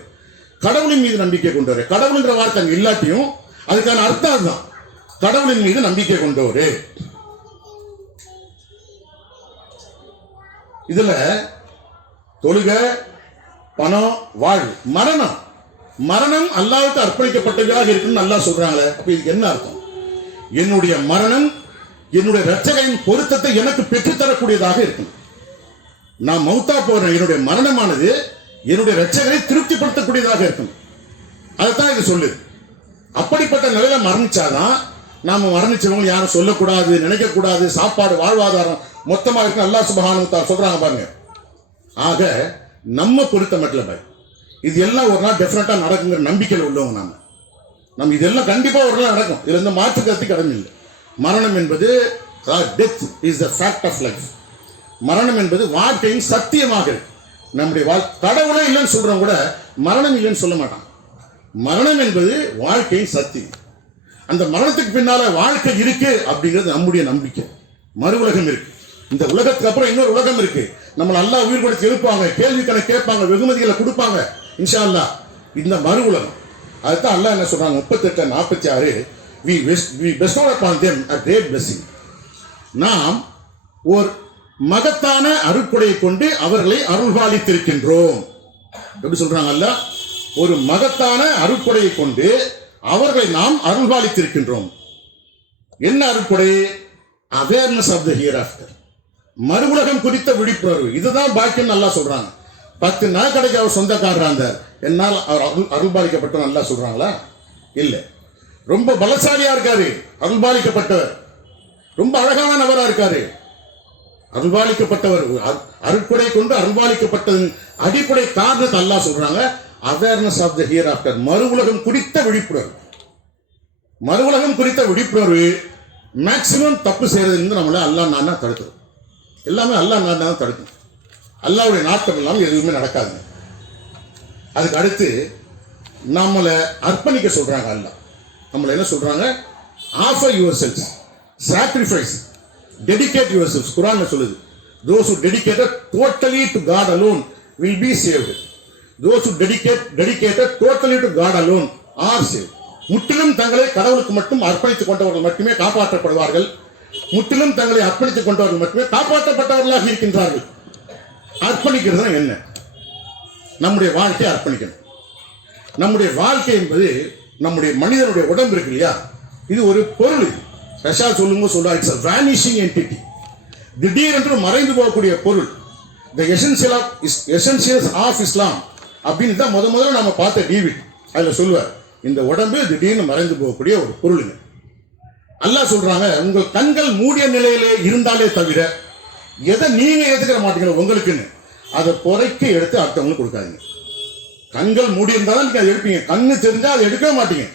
கடவுளின் மீது நம்பிக்கை கொண்டவர். கடவுளுங்கிற வார்த்தை அங்க இல்லாட்டியும் அதுக்கான அர்த்தம் அதுதான். கடவுளின் மீது நம்பிக்கை கொண்டவர். இதுல தொழுக, பணம், வாழ்வு, மரணம் அல்லாஹ்வுக்கு அர்ப்பணிக்கப்பட்டதாக இருக்குன்னு அல்லாஹ் சொல்றாங்களே. அப்ப இதுக்கு என்ன அர்த்தம்? என்னுடைய மரணம் என்னுடைய இரட்சகரின் பொருத்தத்தை எனக்கு பெற்றுத்தரக்கூடியதாக இருக்கும். நான் மௌத்தா போறேன், என்னுடைய மரணமானது என்னுடைய இரட்சகரை திருப்திப்படுத்தக்கூடியதாக இருக்கும். அதைத்தான் இது சொல்லுது. அப்படிப்பட்ட நிலையில மரணிச்சாதான் நாம மரணிச்சவங்க யாரும் சொல்லக்கூடாது, நினைக்கக்கூடாது. சாப்பாடு, வாழ்வாதாரம் மொத்தமா இருக்கு அல்லாஹ் சுப்ஹானஹு வ தஆலா சொல்றாங்க பாருங்க. ஆக நம்ம பொறுத்த மட்டும் இது எல்லாம் ஒரு நாள் டெஃபினட்டா நடக்குங்கிற நம்பிக்கையில் உள்ளவங்க நம்ம இதெல்லாம் கண்டிப்பா ஒரு நாள் நடக்கும். இதுல இருந்து மாற்று கருத்து கடமை இல்லை. மரணம் என்பது death is the fact of life. மரணம் என்பது வாழ்க்கையின் சத்தியமாக இருக்கு. நம்முடைய கடவுளே இல்லைன்னு சொல்றவங்க கூட மரணம் இல்லைன்னு சொல்ல மாட்டான். மரணம் என்பது வாழ்க்கையின் சத்தியம். அந்த மரணத்துக்கு பின்னால வாழ்க்கை இருக்கு அப்படிங்கிறது நம்முடைய நம்பிக்கை. மறு உலகம் இருக்கு. இந்த உலகத்துக்கு அப்புறம் இன்னொரு உலகம் இருக்கு. நம்ம அல்லாஹ் உயிர் கொடுத்து எழுப்பாங்க, கேள்வி கணக்கு கேட்பாங்க, வெகுமதிகளை கொடுப்பாங்க இன்ஷா அல்லாஹ். இந்த மறு உலகம். அதுதான் அல்லாஹ் என்ன சொல்றாங்க 38:46, we bestowed upon them a great blessing. நாம் ஒரு மகத்தான அருட்கொடையை கொண்டு அவர்களை அருள்பாலித்திருக்கின்றோம். எப்படி சொல்றாங்க அல்லாஹ்? ஒரு மகத்தான அருட்கொடையை கொண்டு அவர்களை நாம் அருள்பாலித்திருக்கின்றோம். என்ன அருட்கொடை? Awareness of the hereafter. மறு உலகம் குறித்த விழிப்புணர்வு. இதுதான் பாக்கியம் நல்லா சொல்றாங்க. 10 நாள் கடைக்கு அவர் சொந்தக்காரராக இருந்தார், என்னால் அவர் அருள்பாலிக்கப்பட்டவர் நல்லா சொல்றாங்களா? இல்லை. ரொம்ப பலசாலியா இருக்காரு, அருள்பாலிக்கப்பட்டவர். ரொம்ப அழகான நபரா இருக்காரு, அருள்பாலிக்கப்பட்டவர், அருட்கொடை கொண்டு அருள்பாலிக்கப்பட்டதன் அடிப்படை காரணத்தை அல்லாஹ் சொல்றாங்க. Awareness of the hereafter, மறு உலகம் குறித்த விழிப்புணர்வு. மறு உலகம் குறித்த விழிப்புணர்வு மேக்சிமம் தப்பு செய்யறதுலேருந்து நம்மளை அல்லாஹ் நான் தடுக்கணும். எல்லாமே அல்லாஹ் நான் தான் தடுக்கணும். அல்லாஹ்வுடைய நாட்டம் இல்லாமல் எதுவுமே நடக்காதுங்க. அதுக்கு அடுத்து நம்மளை அர்ப்பணிக்க சொல்றாங்க. அல்லாஹ் நம்மளை என்ன சொல்றாங்க? Offer yourselves, sacrifice, dedicate yourselves. குர்ஆன்ல சொல்லுது, those who dedicated totally to God alone will be saved. Those who dedicated totally to God alone are saved. முற்றிலும் தங்களை கடவுளுக்கு மட்டும் அர்ப்பணித்துக் கொண்டவர்கள் மட்டுமே காப்பாற்றப்படுவார்கள். முற்றிலும் தங்களை அர்ப்பணித்துக் கொண்டவர்கள் மட்டுமே காப்பாற்றப்பட்டவர்களாக இருக்கின்றார்கள். அர்ப்பணிக்கிறது என்ன? நம்முடைய வாழ்க்கையை அர்ப்பணிக்கணும். நம்முடைய வாழ்க்கை என்பது நம்முடைய மனிதனுடைய உடம்பு இருக்கு இல்லையா, இது ஒரு பொருள். ரஷா சொல்லுங்க இட்ஸ் a vanishing entity. திடீரென்று மறைந்து போகக்கூடிய பொருள். the essentials of Islam அப்படின்னு தான் முதல்ல நம்ம பார்த்த டேவிட் அதில் சொல்லுவார், இந்த உடம்பு திடீர்னு மறைந்து போகக்கூடிய ஒரு பொருளுங்க. அல்லாஹ் சொல்றாங்க, உங்கள் கண்கள் மூடிய நிலையிலே இருந்தாலே தவிர எதை நீங்க ஏத்துக்கிற மாட்டீங்க உங்களுக்குன்னு அதை பொறைக்கு எடுத்து அடுத்தவங்களுக்கு கொடுக்காதீங்க. கண்கள் மூடி இருந்தாலும் நீங்க அதை எடுப்பீங்க, கண்ணு தெரிஞ்சா அதை எடுக்கவே மாட்டீங்க.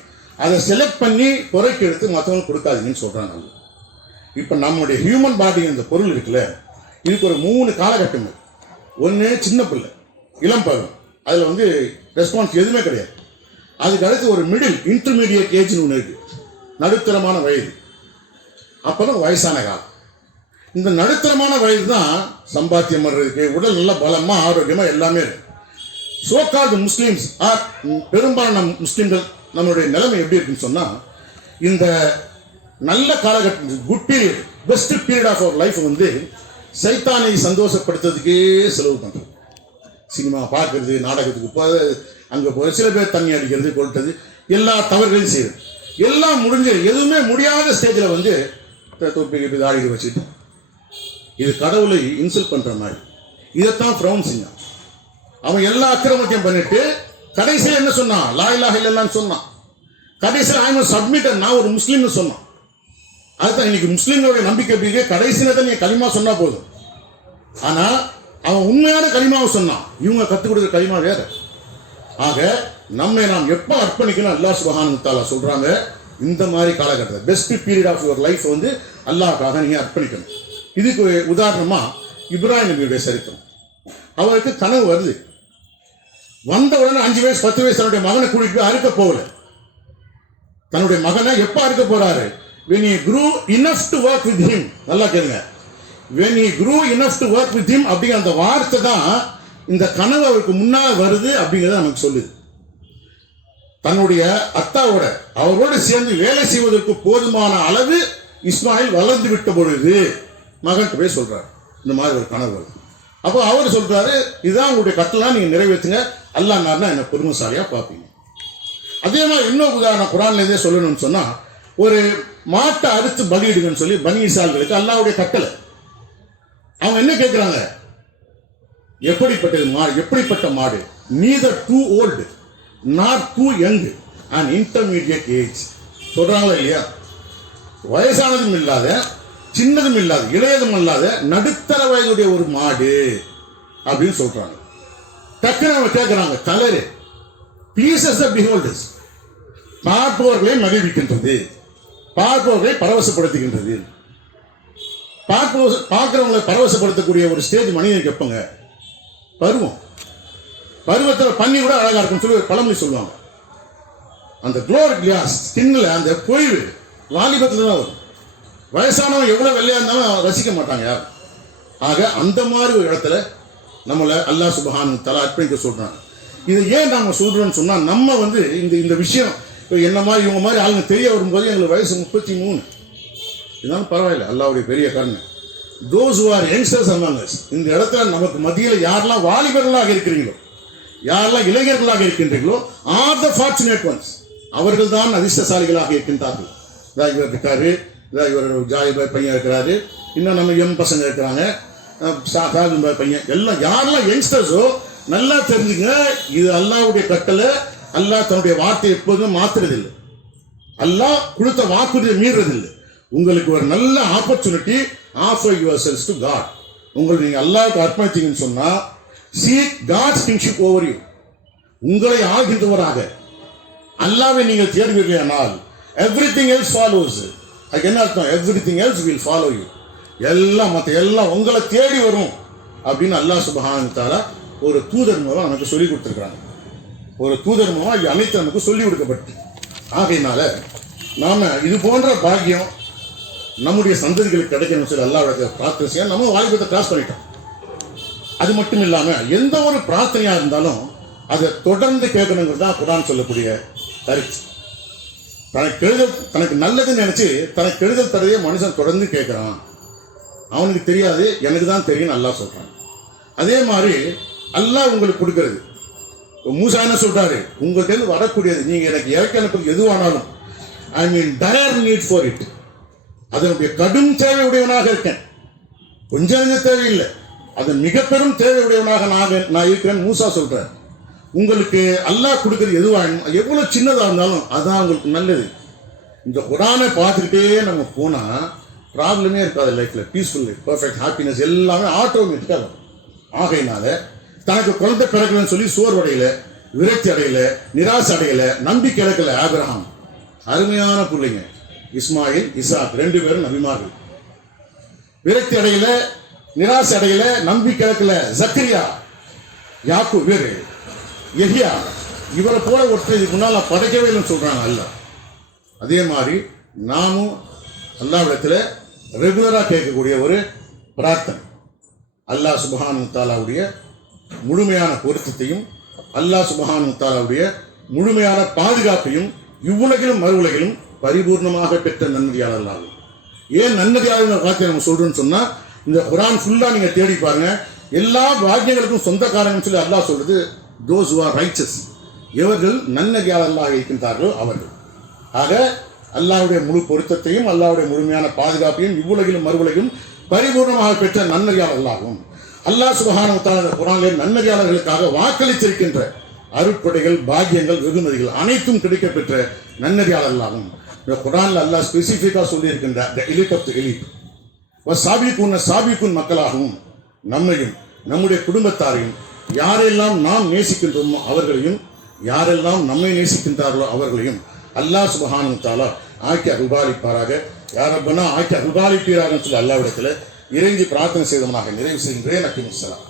அதை செலக்ட் பண்ணி பொறைக்கு எடுத்து மற்றவங்களுக்கு கொடுக்காதீங்கன்னு சொல்றாங்க. இப்போ நம்முடைய ஹியூமன் பாடி இந்த பொருள் இருக்குல்ல, இதுக்கு ஒரு 3 காலகட்டங்கள். ஒன்று சின்ன பிள்ளை, இளம் பருவம், அதில் ரெஸ்பான்ஸ் எதுவுமே கிடையாது. அதுக்கு அடுத்து ஒரு மிடில் இன்டர்மீடியட் ஏஜ்னு ஒன்று இருக்கு, நடுத்தரமான வயது. அப்புறம் வயசான காலம். இந்த நடுத்தரமான வயது தான் சம்பாத்தியம் பண்ணுறதுக்கு, உடல் நல்ல பலமாக ஆரோக்கியமாக எல்லாமே இருக்கு. சோகால்டு முஸ்லீம்ஸ் ஆர் பெரும்பாலான முஸ்லீம்கள் நம்மளுடைய நிலைமை எப்படி இருக்குன்னு சொன்னால், இந்த நல்ல காலகட்டம், good period, best period of our life சைத்தானை சந்தோஷப்படுத்துறதுக்கே செலவு பண்ணுறது. சினிமா பார்க்கறது, நாடகத்துக்கு போகிறது, அங்கே போய் சில பேர் தண்ணி அடிக்கிறது, கொளுட்டது, எல்லா தவறுகளையும் செய்யுது. எல்லாம் முடிஞ்சு எதுவுமே முடியாத ஸ்டேஜில் தொப்பி தாடிக்கு வச்சுட்டு இது கடவுளை இன்சல்ட் பண்ணுற மாதிரி. இதைத்தான் ஃப்ரௌன் செஞ்சான். அவன் எல்லா அக்கிரமத்தையும் பண்ணிட்டு கடைசியில் என்ன சொன்னான்? லா இலாஹ இல்லல்லாஹ்னு சொன்னான். கடைசியில் ஐ மஸ்ட் சப்மிட், நான் ஒரு முஸ்லீம்னு சொன்னான். அதுதான் இன்னைக்கு முஸ்லீம்களுடைய நம்பிக்கை எப்படி? கடைசி நேரத்தில் நீ களிமா சொன்னா போதும். ஆனால் அவன் உண்மையான களிமாவை சொன்னான், இவங்க கற்றுக் கொடுக்குற களிமா வேற. ஆக நம்மை நாம் எப்போ அர்ப்பணிக்கணும்? அல்லாஹ் சுப்ஹானஹு வ தஆலா சொல்றாங்க, இந்த மாதிரி காலகட்டத்தில் best period of your life அல்லாஹ்க்காக நீங்கள் அர்ப்பணிக்கணும். இதுக்கு உதாரணமாக இப்ராஹிம் நபியுடைய சரித்திரம். அவருக்கு கனவு வருது. வந்த உடனே 5 வயசு 10 வயசு தன்னுடைய மகனை கூட்டிட்டு அறுக்க போகல. தன்னுடைய மகனை எப்போ அறுக்க போறாரு? when he grew enough to work with him. நல்லா கேளுங்க, when he grew enough to work with him அப்படிங்கிற அந்த வார்த்தை தான் இந்த கனவு அவருக்கு முன்னால் வருது அப்படிங்கிறத நமக்கு சொல்லுது. தன்னுடைய அத்தாவோட அவரோடு சேர்ந்து வேலை செய்வதற்கு போதுமான அளவு இஸ்மாயில் வளர்ந்து விட்ட பொழுது மகன் போய் சொல்றாரு, இந்த மாதிரி ஒரு கனவு வருது. அப்போ அவர் சொல்றாரு, இதுதான் உங்களுடைய கட்டளை, நீங்க நிறைவேற்றுங்க, அல்லாஹ் நார்னா என்ன பெருமைசாலியா பார்ப்பீங்க. அதே மாதிரி இன்னொரு உதாரணம் குர்ஆன்லேருந்தே சொல்லணும்னு சொன்னா, ஒரு மாட்டை அறுத்து பலியிடுங்கன்னு சொல்லி பனி இஸ்ராயேலுக்கு அல்லாஹ்வுடைய கட்டளை. அவங்க என்ன கேட்கிறாங்க? எப்படிப்பட்ட மாடு? neither too old nor too young, an intermediate age. சொல்றாங்களா இல்லையா? வயசானதும் இல்லாத, சின்னதும் இல்லாத, இளையதும் இல்லாத நடுத்தர வயதுடைய ஒரு மாடு அப்படின்னு சொல்றாங்க. டக்குன்னு அவங்க கேட்கிறாங்க, கலரு பீசஸ் ஆஃப் பிஹோல்டர்ஸ், பார்ப்பவர்களை மகிழ்விக்கின்றது, பார்ப்பவர்களை பரவசப்படுத்துகின்றது. பார்க்கிறவங்களை பரவசப்படுத்தக்கூடிய ஒரு ஸ்டேஜ் மனிதனுக்கு எப்பங்க? பருவத்தில் பண்ணி கூட அழகா இருக்குன்னு சொல்லி பழமொழி சொல்லுவாங்க. அந்த க்ளோர் கிளாஸ் ஸ்கின்ல அந்த பொய்வு வாலிபத்தில் தான் வரும். வயசானவன் எவ்வளோ வெள்ளையா இருந்தாலும் ரசிக்க மாட்டாங்க யார். ஆக அந்த மாதிரி ஒரு இடத்துல நம்மளை அல்லாஹ் சுப்ஹானஹு வ தஆலா அர்ப்பணிக்க சொல்றாங்க. இது ஏன் நாம சொல்றோம்னு சொன்னா, நம்ம இந்த விஷயம் என்ன மாதிரி இவங்க மாதிரி ஆளுங்க தெரிய வரும்போது எங்களுக்கு வயசு 33. இதனால பரவாயில்ல, அல்லாஹ்வுடைய பெரிய கருணை. those who are youngsters among us, இந்த இடத்துல நமக்கு மத்தியில் யாரெல்லாம் வாலிபர்களாக இருக்கிறீங்களோ, யாரெல்லாம் இளைஞர்களாக இருக்கின்றீர்களோ, are the fortunate ones, அவர்கள் தான் அதிர்ஷ்டசாலிகளாக இருக்கின்றார்கள். இவர் இருக்காரு, இவர் ஜாயிபாய் பையன் இருக்கிறாரு, இன்னும் நம்ம பசங்க இருக்கிறாங்க, சாஜுபாய் பையன், எல்லாம் யாரெல்லாம் யங்ஸ்டர்ஸோ நல்லா தெரிஞ்சுங்க, இது அல்லாஹ்வுடைய கட்டளை. அல்லாஹ் தன்னுடைய வார்த்தையை எப்போதும் மாத்துறதில்லை. அல்லாஹ் கொடுத்த வாக்குறுதியை மீறதில்லை. உங்களுக்கு ஒரு நல்ல opportunity, offer yourselves to God. உங்களை நீங்கள் அல்லாஹ்வுக்கு அர்ப்பணித்தீங்கன்னு சொன்னால் seek God's kingship over you. உங்களை ஆள்கின்றவராக அல்லாஹ்வை நீங்கள் தேடுவீர்களானால் everything else follows. அதுக்கு என்ன அர்த்தம்? everything else will follow you. எல்லாம் மற்ற எல்லாம் உங்களை தேடி வரும் அப்படின்னு அல்லாஹ் சுப்ஹானஹு வ தஆலா ஒரு தூதர் மூலம் நமக்கு சொல்லி கொடுத்துருக்குறாங்க. ஒரு தூதர் மூலம் இது அனைத்து நமக்கு சொல்லி கொடுக்கப்பட்டு ஆகையினால நாம் இது போன்ற பாக்கியம் நம்முடைய சந்ததிகளுக்கு கிடைக்கணும் சொல்லி அல்லாஹ்விடத்தில் பிரார்த்தனை செய்ய நம்ம வாலிபத்தை கிராஸ் பண்ணிட்டோம். அது மட்டும் இல்லாமல் எந்த ஒரு பிரார்த்தனையாக இருந்தாலும் அதை தொடர்ந்து கேட்கணுங்கிறது தான் குர்ஆன் சொல்லக்கூடிய கருத்து. தனக்கு நல்லதுன்னு நினச்சி தனக்கு கெடுதல் தரவே மனுஷன் தொடர்ந்து கேட்குறான். அவனுக்கு தெரியாது, எனக்கு தான் தெரியும் அல்லாஹ் சொல்கிறான். அதே மாதிரி அல்லாஹ் உங்களுக்கு கொடுக்கறது. மூசா என்ன சொல்கிறாரு? உங்கள்கிட்ட வரக்கூடியது நீங்கள் எனக்கு இறக்கி அனுப்புறது எதுவானாலும் ஐ மீன் டயர் நீட் ஃபார் இட். அதனுடைய கடும் தேவையுடையவனாக இருக்கேன், கொஞ்சம் தேவையில்லை, அதன் மிக பெரும் தேவையுடையவனாக நான் இருக்கிறேன் மூசா சொல்கிறார். உங்களுக்கு அல்லாஹ் கொடுக்குறது எதுவாக எவ்வளோ சின்னதாக இருந்தாலும் அதுதான் உங்களுக்கு நல்லது. இந்த குர்ஆனை பார்த்துக்கிட்டே நம்ம போனால் ப்ராப்ளமே இருக்காது லைஃப்பில். பீஸ்ஃபுல் லைஃப், பர்ஃபெக்ட் ஹாப்பினஸ் எல்லாமே ஆட்டோமேட்டிக்காக வரும். ஆகையினால தனக்கு குழந்தை பிறக்கலன்னு சொல்லி சோர்வடையில, விரக்தி அடையில, நிராசை அடையில, நம்பிக்கை இழக்கல ஆபிரகாம். அருமையான பிள்ளைங்க இஸ்மாயில், இசாக் 2 பேரும் நபிமார்கள். விரக்தி அடையில, நிராசை அடையில, நம்பிக்கை இழக்கல ஜக்கரியா, யாக்கூப், வேறு யஹ்யா. இவரை போல ஒருத்தர் இதுக்கு முன்னால் நான் படைக்கவே இல்லைன்னு சொல்கிறாங்க அல்லாஹ். அதே மாதிரி நாமும் அல்லாஹ்விடத்தில் ரெகுலராக கேட்கக்கூடிய ஒரு பிரார்த்தனை அல்லாஹ் சுப்ஹானஹு வ தஆலாவுடைய முழுமையான பொருத்தத்தையும் அல்லாஹ் சுப்ஹானஹு வ தஆலாவுடைய முழுமையான பாதுகாப்பையும் இவ்வுலகிலும் மறு உலகிலும் பரிபூர்ணமாக பெற்ற நன்மதியாளர்களாகும். ஏன் நன்மதியாளர்கள் வார்த்தையை நம்ம சொல்கிறோன்னு சொன்னால் இந்த குர்ஆன் ஃபுல்லாக நீங்கள் தேடி பாருங்க, எல்லா பாக்கியங்களுக்கும் சொந்தக்காரங்கன்னு சொல்லி அல்லாஹ் சொல்கிறது தோஸ் ஹூ ஆர் ரைச்சஸ், எவர்கள் நன்னதியாளர்களாக இருக்கின்றார்களோ அவர்கள். ஆக அல்லாஹ்வுடைய முழு பொருத்தத்தையும் அல்லாஹ்வுடைய முழுமையான பாதுகாப்பையும் இவ்வுலகிலும் மறு உலகிலும் பரிபூர்ணமாக பெற்ற நன்னதியாளர்களாகும். அல்லாஹ் சுப்ஹானஹு வ தஆலா குர்ஆனிலே நன்னதியாளர்களுக்காக வாக்களித்திருக்கின்ற அருட்கொடைகள், பாக்கியங்கள், வெகுமதிகள் அனைத்தும் கிடைக்கப்பெற்ற நன்னதியாளர்களாகும். இந்த குர்ஆனில் அல்லாஹ் ஸ்பெசிஃபிக்காக சொல்லியிருக்கின்ற the elite of the elite சாபிக்குன் மக்களாகவும் நம்மையும் நம்முடைய குடும்பத்தாரையும் யாரெல்லாம் நாம் நேசிக்கின்றோமோ அவர்களையும் யாரெல்லாம் நம்மை நேசிக்கின்றார்களோ அவர்களையும் அல்லாஹ் சுப்ஹானஹு வ தஆலா ஆக்கி அருள்பாலிப்பாராக. யார் ரப்பனா ஆக்கி அருள்பாலிப்பீராகன்னு சொல்லி அல்லாஹ்விடத்தில் இறைஞ்சி பிரார்த்தனை செய்தவனாக நிறைவு செய்கின்றேன். அக்கிமுஸ்ஸலாம்.